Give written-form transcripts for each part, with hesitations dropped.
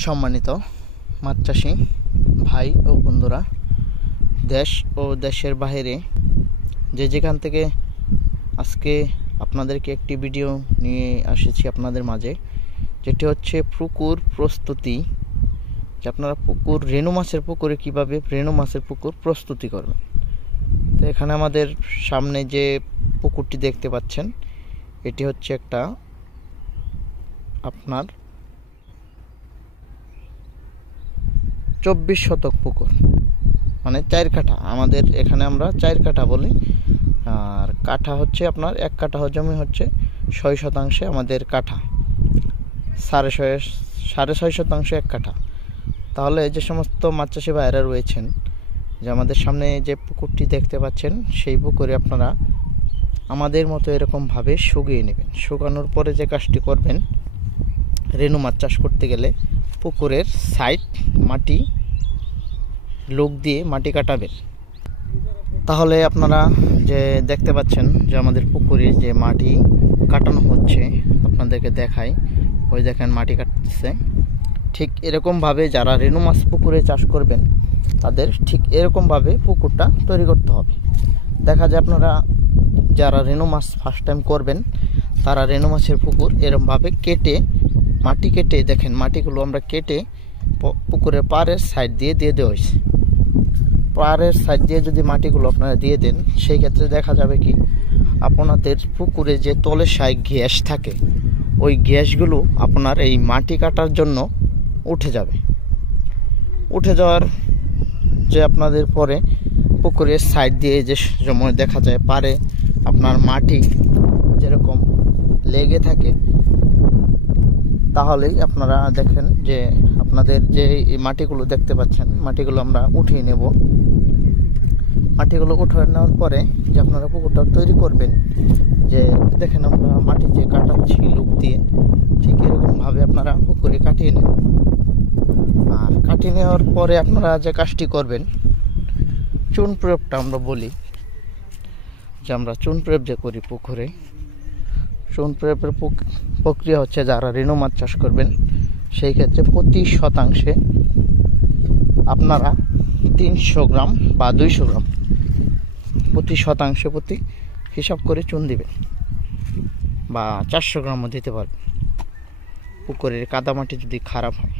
সম্মানিত মাছ চাষি ভাই ও বন্ধুরা, দেশ ও দেশের বাইরে যে যেখান থেকে আজকে আপনাদেরকে একটি ভিডিও নিয়ে এসেছি আপনাদের মাঝে, যেটি হচ্ছে পুকুর প্রস্তুতি। যে আপনারা পুকুর রেণু মাছের পুকুরে কীভাবে রেণু মাছের পুকুর প্রস্তুতি করবেন। তো এখানে আমাদের সামনে যে পুকুরটি দেখতে পাচ্ছেন, এটি হচ্ছে একটা আপনার 24 শতক পুকুর, মানে 4 কাঠা। আমাদের এখানে আমরা 4 কাঠা বলি, আর কাঠা হচ্ছে আপনার 1 কাঠা জমি হচ্ছে 6 শতাংশে আমাদের কাঠা, 6.5 শতাংশে 1 কাঠা। তাহলে যে সমস্ত মাছ চাষি ভাইয়েরা রয়েছেন, যে আমাদের সামনে যে পুকুরটি দেখতে পাচ্ছেন, সেই পুকুরে আপনারা আমাদের মতো এরকমভাবে শুকিয়ে নেবেন। শুকানোর পরে যে কাজটি করবেন, রেণু মাছ চাষ করতে গেলে পুকুরের সাইড মাটি লোক দিয়ে মাটি কাটাবেন। তাহলে আপনারা যে দেখতে পাচ্ছেন যে আমাদের পুকুরে যে মাটি কাটানো হচ্ছে, আপনাদেরকে দেখাই। ওই দেখেন মাটি কাটতেছে। ঠিক এরকমভাবে যারা রেণু মাছ পুকুরে চাষ করবেন, তাদের ঠিক এরকমভাবে পুকুরটা তৈরি করতে হবে। দেখা যায় আপনারা যারা রেণু মাছ ফার্স্ট টাইম করবেন, তারা রেণু মাছের পুকুর এরকমভাবে কেটে মাটি কেটে দেখেন, মাটিগুলো আমরা কেটে পুকুরের পাড়ের সাইড দিয়ে দেওয়া হয়েছে। পাড়ের সাইড দিয়ে যদি মাটিগুলো আপনারা দিয়ে দেন, সেই ক্ষেত্রে দেখা যাবে কি, আপনাদের পুকুরে যে তলের সাইড গ্যাস থাকে, ওই গ্যাসগুলো আপনার এই মাটি কাটার জন্য উঠে যাবে। উঠে যাওয়ার যে আপনাদের পরে পুকুরের সাইড দিয়ে যে সময় দেখা যায় পাড়ে আপনার মাটি যেরকম লেগে থাকে, তাহলেই আপনারা দেখেন যে আপনাদের যে মাটিগুলো দেখতে পাচ্ছেন, মাটিগুলো আমরা উঠিয়ে নেব। মাটিগুলো উঠিয়ে নেওয়ার পরে যে আপনারা পুকুরটা তৈরি করবেন, যে দেখেন আমরা মাটি যে কাটাচ্ছি লুক দিয়ে, ঠিক এরকমভাবে আপনারা পুকুরে কাটিয়ে নেন। আর কাটিয়ে নেওয়ার পরে আপনারা যে কাজটি করবেন, চুন প্রয়োগটা আমরা বলি, যে আমরা চুন প্রয়োগ যে করি পুকুরে, চুন প্রয়োগের প্রক্রিয়া হচ্ছে, যারা রেণু মাছ চাষ করবেন সেই ক্ষেত্রে প্রতি শতাংশে আপনারা 300 গ্রাম বা 200 গ্রাম প্রতি শতাংশে প্রতি হিসাব করে চুন দিবেন, বা 400 গ্রামও দিতে পারবেন পুকুরের কাদামাটি যদি খারাপ হয়।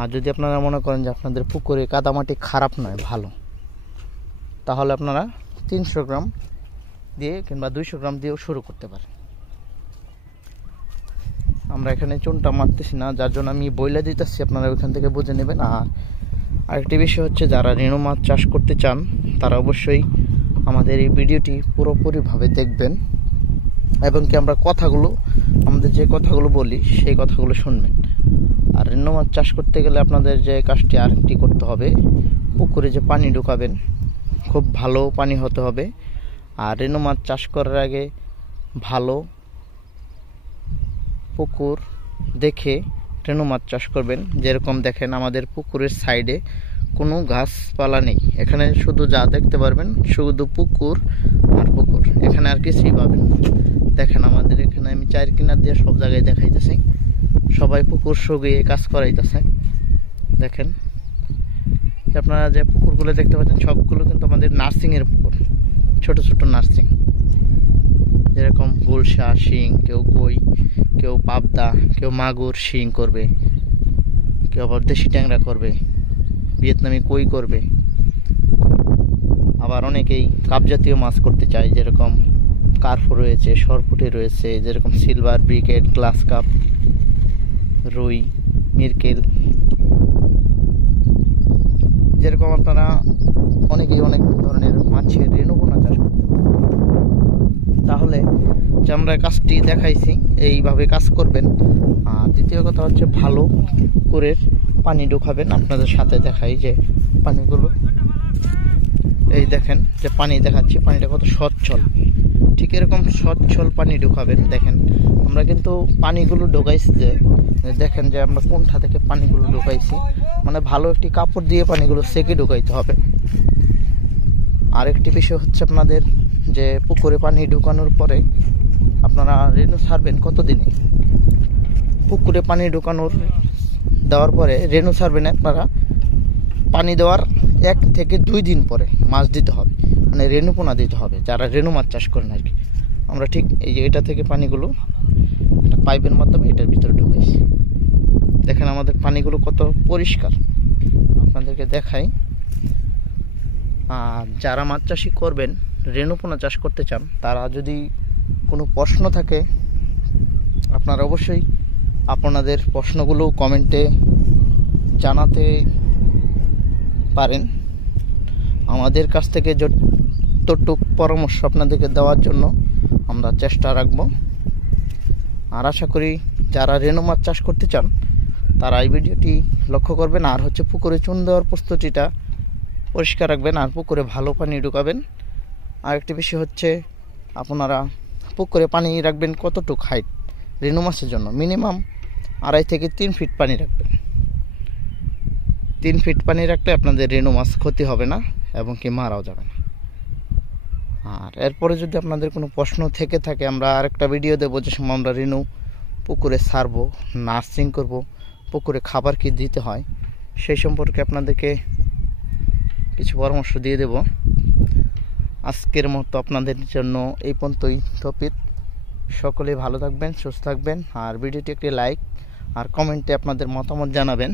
আর যদি আপনারা মনে করেন যে আপনাদের পুকুরে কাদামাটি খারাপ নয়, ভালো, তাহলে আপনারা 300 গ্রাম দিয়ে কিংবা 200 গ্রাম দিয়েও শুরু করতে পারেন। আমরা এখানে চুনটা মারতেছি না, যার জন্য আমি বইলা দিতেছি, আপনারা ওইখান থেকে বুঝে নেবেন। আর আরেকটি বিষয় হচ্ছে, যারা রেণু মাছ চাষ করতে চান, তারা অবশ্যই আমাদের এই ভিডিওটি পুরোপুরিভাবে দেখবেন, এবং কি আমরা আমাদের যে কথাগুলো বলি সেই কথাগুলো শুনবেন। আর রেণু মাছ চাষ করতে গেলে আপনাদের যে কাজটি আরেকটি করতে হবে, পুকুরে যে পানি ঢুকাবেন, খুব ভালো পানি হতে হবে। আর রেণু মাছ চাষ করার আগে ভালো পুকুর দেখে রেণু মাছ চাষ করবেন। যেরকম দেখেন আমাদের পুকুরের সাইডে কোনো গাছপালা নেই, এখানে শুধু যা দেখতে পারবেন শুধু পুকুর আর পুকুর, এখানে আর কিছুই পাবেন। দেখেন আমাদের এখানে আমি 4 কিনার দিয়ে সব জায়গায় দেখাইতেছি, সবাই পুকুর শুকিয়ে কাজ করাইতেছে। দেখেন আপনারা যে পুকুরগুলো দেখতে পাচ্ছেন, সবগুলো কিন্তু আমাদের নার্সিংয়ের পুকুর, ছোট ছোট নার্সিং, যেরকম গুলশা শিং, কেউ কই, কেউ পাবদা, কেউ মাগুর শিং করবে, কেউ আবার দেশি ট্যাংরা করবে, ভিয়েতনামি কই করবে, আবার অনেকেই কাপ জাতীয় মাছ করতে চায়, যেরকম কার্পু রয়েছে, সরপুটি রয়েছে, যেরকম সিলভার, ব্রিকেট, গ্লাস কাপ, রুই, মিরকেল, যেরকম আপনারা অনেকেই অনেক ধরনের মাছের রেণুপোনা চাষ করতে পারেন। তাহলে যে আমরা কাজটি দেখাইছি, এইভাবে কাজ করবেন। আর দ্বিতীয় কথা হচ্ছে, ভালো করে পানি ঢুকাবেন। আপনাদের সাথে দেখাই যে পানিগুলো, এই দেখেন যে পানি দেখাচ্ছি, পানিটা কত সচ্ছল, ঠিক এরকম সচ্ছল পানি ঢুকাবেন। দেখেন আমরা কিন্তু পানিগুলো ঢুকাইছি, যে দেখেন যে আমরা কোনটা থেকে পানিগুলো ঢুকাইছি, মানে ভালো একটি কাপড় দিয়ে পানিগুলো সেকে ঢুকাইতে হবে। আরেকটি বিষয় হচ্ছে, আপনাদের যে পুকুরে পানি ঢুকানোর পরে আপনারা রেণু ছাড়বেন কতদিনে, পুকুরে পানি ঢুকানোর দেওয়ার পরে রেনু ছাড়বেন আপনারা পানি দেওয়ার 1 থেকে 2 দিন পরে মাছ দিতে হবে, মানে রেনু পোনা দিতে হবে যারা রেনু মাছ চাষ করেন আর কি। আমরা ঠিক এই যে এটা থেকে পানিগুলো একটা পাইপের মাধ্যমে এটার ভিতরে ঢুকাইছি। দেখেন আমাদের পানিগুলো কত পরিষ্কার, আপনাদেরকে দেখাই। আর যারা মাছ চাষি করবেন, রেনু পোনা চাষ করতে চান, তারা যদি কোনো প্রশ্ন থাকে আপনারা অবশ্যই আপনাদের প্রশ্নগুলো কমেন্টে জানাতে পারেন। আমাদের কাছ থেকে যতটুকু পরামর্শ আপনাদেরকে দেওয়ার জন্য আমরা চেষ্টা রাখব। আর আশা করি যারা রেনু মাছ চাষ করতে চান তারা এই ভিডিওটি লক্ষ্য করবেন। আর হচ্ছে পুকুরে চুন দেওয়ার প্রস্তুতিটা পরিষ্কার রাখবেন, আর পুকুরে ভালো পানি ঢুকাবেন। আর একটি বিষয় হচ্ছে আপনারা পুকুরে পানি রাখবেন কতটুকু হাইট, রেনু মাছের জন্য মিনিমাম 2.5 থেকে 3 ফিট পানি রাখবেন। 3 ফিট পানি রাখলে আপনাদের রেনু মাছ ক্ষতি হবে না এবং কি মারাও যাবে না। আর এরপরে যদি আপনাদের কোনো প্রশ্ন থেকে থাকে আমরা আরেকটা ভিডিও দেবো, যে সময় আমরা রেনু পুকুরে ছাড়বো, নার্সিং করব, পুকুরে খাবার কি দিতে হয় সেই সম্পর্কে আপনাদেরকে কিছু পরামর্শ দিয়ে দেব। আজকের মতো আপনাদের জন্য এই পর্যন্তই। তৌফিক, সকলেই ভালো থাকবেন, সুস্থ থাকবেন। আর ভিডিওটি একটি লাইক আর কমেন্টে আপনাদের মতামত জানাবেন।